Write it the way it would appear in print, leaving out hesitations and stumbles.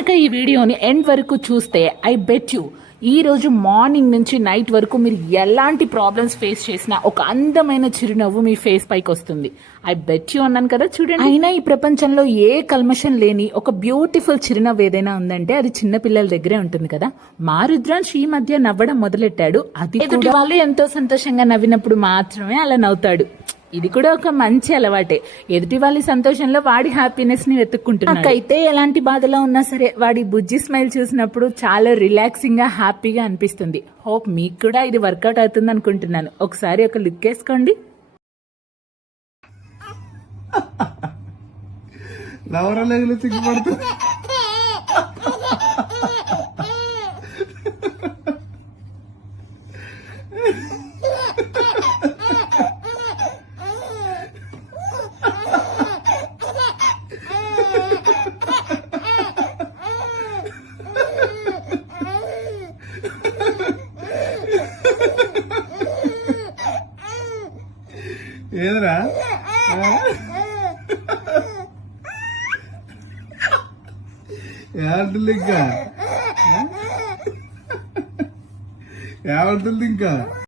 కనుక ఈ వీడియోని ఎండ్ వరకు చూస్తే ఐ బెట్ యూ ఈ రోజు మార్నింగ్ నుంచి నైట్ వరకు మీరు ఎలాంటి ప్రాబ్లమ్స్ ఫేస్ చేసినా ఒక అందమైన చిరునవ్వు మీ ఫేస్ పైకి వస్తుంది. ఐ బెట్ యూ అన్నాను కదా, చూడండి. అయినా ఈ ప్రపంచంలో ఏ కల్మషం లేని ఒక బ్యూటిఫుల్ చిరునవ్వు ఏదైనా ఉందంటే అది చిన్న పిల్లల దగ్గరే ఉంటుంది కదా. మా రుద్రాంశ్ ఈ మధ్య నవ్వడం మొదలెట్టాడు. అది ఎదుటి వాళ్ళు ఎంతో సంతోషంగా నవ్వినప్పుడు మాత్రమే అలా నవ్వుతాడు. ఇది కూడా ఒక మంచి అలవాటే. ఎదుటి వాళ్ళ సంతోషంలో వాడి హ్యాపీనెస్ ని వెతుక్కుంటున్నాడు. నాకైతే ఎలాంటి బాధలో ఉన్నా సరే వాడి బుజ్జి స్మైల్ చూసినప్పుడు చాలా రిలాక్సింగ్ గా హ్యాపీగా అనిపిస్తుంది. హోప్ మీకు కూడా ఇది వర్కౌట్ అవుతుంది అనుకుంటున్నాను. ఒకసారి ఒక లుక్ వేసుకోండి. ఏదరా ఏమంటుంది ఇంకా ఏమంటుంది ఇంకా